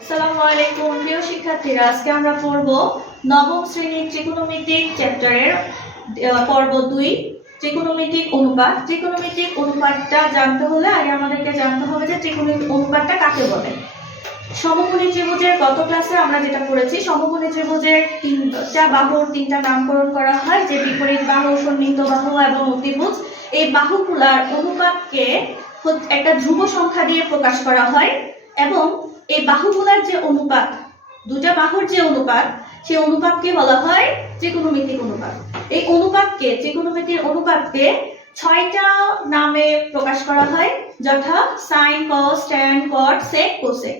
আসসালামু আলাইকুম, প্রিয় শিক্ষার্থীরা, আজকে আমরা পড়ব নবম শ্রেণির ত্রিকোণমিতিক চ্যাপ্টারের পর্ব দুই, ত্রিকোণমিতিক অনুপাত। ত্রিকোণমিতিক অনুপাতটা জানতে হলে আগে আমাদেরকে জানতে হবে যে ত্রিকোণমিতিক অনুপাতটা কাকে বলে। সমকোণী ত্রিভুজের গত ক্লাসে আমরা যেটা পড়েছি, সমকোণী ত্রিভুজের তিনটা বাহুর তিনটা নামকরণ করা হয়, যে বিপরীত বাহু, সন্নিহিত বাহু এবং অতিভুজ। এই বাহুগুলার অনুপাতকে একটা ধ্রুব সংখ্যা দিয়ে প্রকাশ করা হয় এবং এই বাহুগুলার যে অনুপাত দুটা বাহুর যে অনুপাত, সেই অনুপাতকে বলা হয় ত্রিকোণমিতিক অনুপাত। এই অনুপাতকে ত্রিকোণমিতির অনুপাতকে ছয়টা নামে প্রকাশ করা হয়, যথা sine cos tan cot sec cosec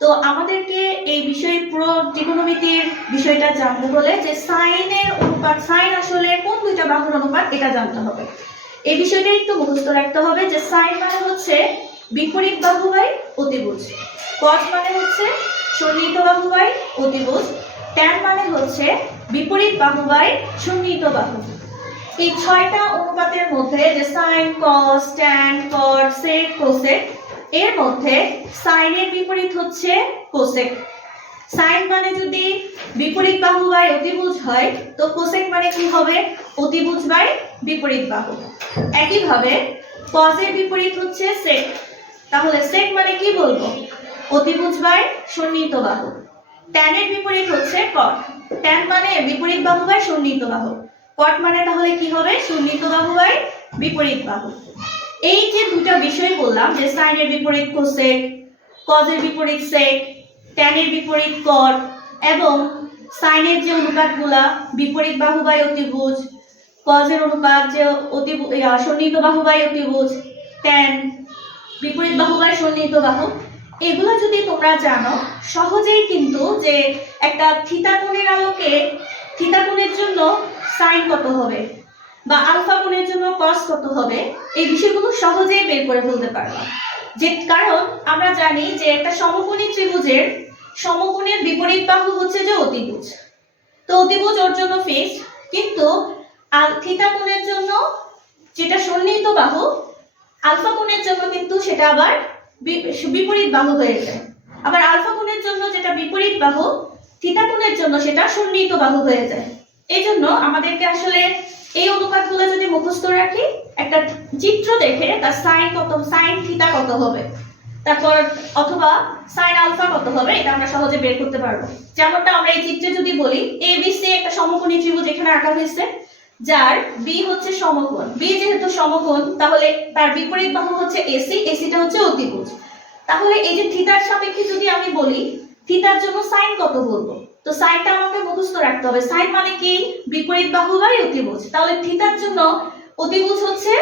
তো আমাদেরকে এই বিষয়ে পুরো ত্রিকোণমিতির বিষয়টা জানতে হলে যে সাইনের অনুপাত, সাইন আসলে কোন দুইটা বাহুর অনুপাত, এটা জানতে হবে। এই বিষয়টা একটু মুখস্থ রাখতে হবে যে সাইন মানে হচ্ছে বিপরীত বাহু বাই অতিভুজ। কট মানে হচ্ছে সন্নিহিত বাহু বাই অতিভুজ। ট্যান মানে হচ্ছে বিপরীত বাহু বাই সন্নিহিত বাহু। এই ছয়টা অনুপাতের মধ্যে যে sine cos tan cot sec cosec এর মধ্যে সাইনের বিপরীত হচ্ছে কোসেক সাইন মানে যদি বিপরীত বাহু বাই অতিভুজ হয়, তো কোসেক মানে কি হবে? অতিভুজ বাই বিপরীত বাহু। একইভাবে কজের বিপরীত হচ্ছে সেক মানে কি বলব? অতিভুজ বাই সন্নিহিত বাহু ট্যানের বিপরীত হচ্ছে কট। ট্যান মানে বিপরীত বাহু বাই সন্নিহিত বাহু কট মানে তাহলে কি হবে? সন্নিহিত বাহু বাই বিপরীত বাহু। এই যে দুটা বিষয় বললাম, যে সাইনের বিপরীত কোসেক কজের বিপরীত সেক ট্যানের বিপরীত কট এবং সাইনের যে অনুপাতগুলা, বিপরীত বাহু বাই অতিভুজ কজের অনুপাত যে অতি সন্নিহিত বাহু বাই অতিভুজ ট্যান বিপরীত বাহু বাই সন্নিহিত বাহু, এগুলো যদি তোমরা জানো, সহজেই কিন্তু যে একটা থিতা কোণের আলোকে, থিতা কোণের জন্য সাইন কত হবে বা আলফা কোণের জন্য কস কত হবে, এই বিষয়গুলো সহজেই বের করে ফেলতে পারবা। যে কারণ আমরা জানি যে একটা সমকোণী ত্রিভুজের সমকোণের বিপরীত বাহু হচ্ছে যে অতিভুজ। তো অতিভুজ ওর জন্য ফিক্সড কিন্তু আর থিতা কোণের জন্য যেটা সন্নিহিত বাহু আলফা কোণের জন্য কিন্তু সেটা আবার বিপরীত বাহু হয়ে যায়। আবার আলফা কোণের জন্য যেটা বিপরীত বাহু থিতা কোণের জন্য সেটা সন্নিহিত বাহু হয়ে যায়। এই জন্য আমাদেরকে আসলে এই অনুপাতগুলো যদি মুখস্থ রাখি, একটা চিত্র দেখে তার সাইন কত, সাইন থিতা কত হবে? তারপর অথবা সাইন আলফা কত হবে, এটা আমরা সহজে বের করতে পারব। যেমনটা আমরা এই চিত্রে যদি বলি, এ, বি, সি, একটা সমকোণী ত্রিভুজ এখানে আঁকা হয়েছে। যার বি হচ্ছে সমকোণ। বি যেহেতু সমকোণ, তাহলে তার বিপরীত বাহু হচ্ছে এসি এসিটা হচ্ছে অতিভুজ। তাহলে এই যে থিতার সাপেক্ষে যদি আমি বলি, থিতার জন্য সাইন কত বলব? তো সাইনটা আমাকে মুখস্থ রাখতে হবে। সাইন মানে কি? বিপরীত বাহু বাই অতিভুজ। তাহলে থিতার জন্য অতিভুজ হচ্ছে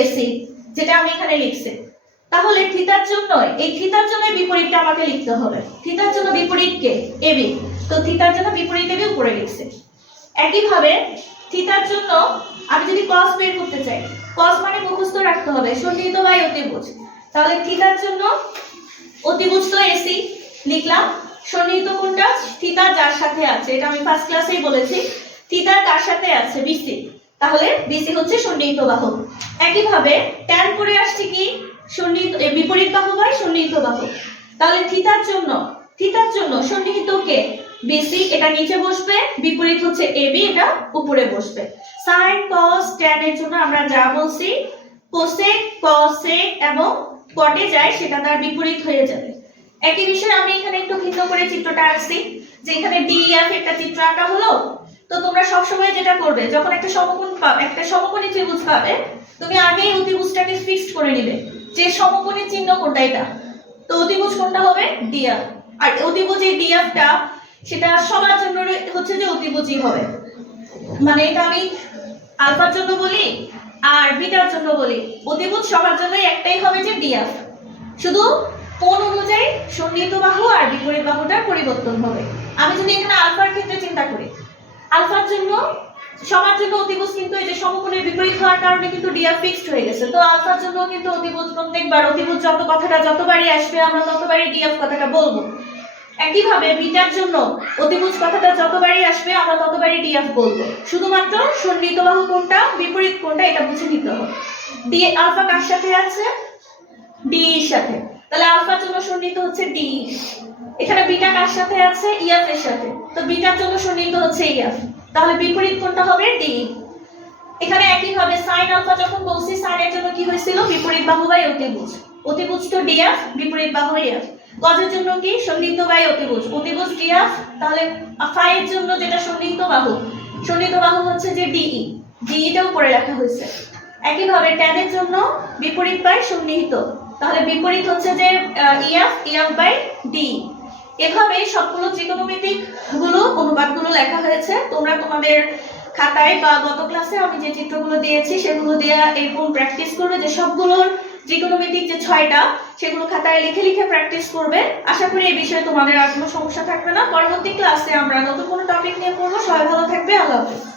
এসি যেটা আমি এখানে লিখছি। তাহলে থিতার জন্য, এই থিতার জন্য বিপরীতটা আমাকে লিখতে হবে। থিতার জন্য বিপরীত কে? এবি তো থিতার জন্য বিপরীত এবি উপরে লিখছে। একইভাবে থিতার জন্য আমি যদি কস বের করতে চাই কস মানে মুখস্থ রাখতে হবে। সন্নিহিত বাই অতিভুজ। তাহলে থিতার জন্য অতিভুজ তো এসি লিখলাম। সন্নিহিত কোনটা? থিতা যার সাথে আছে। এটা আমি ফার্স্ট ক্লাসেই বলেছি। থিতা কার সাথে আছে বিসি তাহলে বিসি হচ্ছে সন্নিহিত বাহু একইভাবে ট্যান করে আসছে কি? সন্নিহিত বিপরীত বাহু বাই সন্নিহিত বাহু তাহলে থিতার জন্য থিতার জন্য সন্নিহিত কে? বিসি এটা নিচে বসবে, বিপরীত হচ্ছে এবি এটা উপরে বসবে। সাইন কস ট্যান এর জন্য আমরা যা বলছি কোসেক কসেক এবং কটে যায়, সেটা তার বিপরীত হয়ে যাবে। একই বিষয় আমি এখানে একটু ভিন্ন করে চিত্রটা আঁকছি, যে এখানে ডি এফ একটা চিত্র আঁকা হলো, তো তোমরা সবসময় যেটা করবে, যখন একটা সমকোণ পাবে একটা সমকোণী ত্রিভুজ পাবে, তুমি আগেই অতিভুজটাকে ফিক্সড করে নিবে। যে সমকোণী চিহ্ন কোনটা এটা? তো অতিভুজ কোনটা হবে? ডিএফ আর অতিভুজ এই ডিএফটা সেটা সবার জন্য হচ্ছে যে অতিভুজই হবে। মানে এটা আমি আলফার জন্য বলি আর বিটার জন্য বলি। অতিভুজ সবার জন্যই একটাই হবে যে ডিএফ শুধু কোন অনুযায়ী সন্নিহিত বাহু আর বিপরীত বাহুটার পরিবর্তন হবে। আমি যদি এখানে আলফার ক্ষেত্রে চিন্তা করি, আলফার জন্য সবার জন্য অতিভুজ কিন্তু এই যে সমকোণের বিপরীত হওয়ার কারণে কিন্তু ডিআর ফিক্সড হয়ে গেছে। তো আলফার জন্য কিন্তু অতিভুজ প্রত্যেকবার অতিভুজ যত কথাটা যতবারই আসবে আমরা ততবারই ডিএফ কথাটা বলব। একইভাবে বিটার জন্য অতিভুজ কথাটা যতবারই আসবে, আমরা ততবারই ডিএফ বলব। শুধুমাত্র সন্নিহিত বাহু কোনটা, বিপরীত কোনটা, এটা বুঝে নিতে হবে। ডি আলফা কার সাথে আছে? ডি এর সাথে। তাহলে আলফার জন্য সন্নিহিত হচ্ছে ডি এখানে বিটা কার সাথে আছে? ইএফ এর সাথে। তো বিটার জন্য সন্নিহিত হচ্ছে ইএফ তাহলে বিপরীত কোনটা হবে? ডি এখানে একই ভাবে সাইন আলফা যখন বলছি সাইনের জন্য কি হয়েছিল? বিপরীত বাহু বাই অতিভুজ। অতিভুজ তো ডিএফ বিপরীত বাহু এফ কজের জন্য কি? সন্নিহিত বাই অতিভুজ। অতিভুজ ডিএফ তাহলে ফাই এর জন্য যেটা সন্নিহিত বাহু সন্নিহিত বাহু হচ্ছে যে ডিই ডিইটাও পরে রাখা হয়েছে। একইভাবে ট্যানের জন্য বিপরীত বাই সন্নিহিত। তাহলে বিপরীত হচ্ছে যে ইএফ ইএফ বাই ডি এভাবে সবগুলো ত্রিকোণমিতিকগুলো, অনুপাতগুলো লেখা হয়েছে। তোমরা তোমাদের খাতায় বা গত ক্লাসে আমি যে চিত্রগুলো দিয়েছি, সেগুলো দিয়ে এরকম প্র্যাকটিস করবে যে সবগুলোর ত্রিকোণমিতিক যে ছয়টা, সেগুলো খাতায় লিখে লিখে প্র্যাকটিস করবে আশা করি এই বিষয়ে তোমাদের আর কোনো সমস্যা থাকবে না। পরবর্তী ক্লাসে আমরা নতুন কোনো টপিক নিয়ে পড়ব। সবাই ভালো থাকবে। আল্লাহ হাফেজ।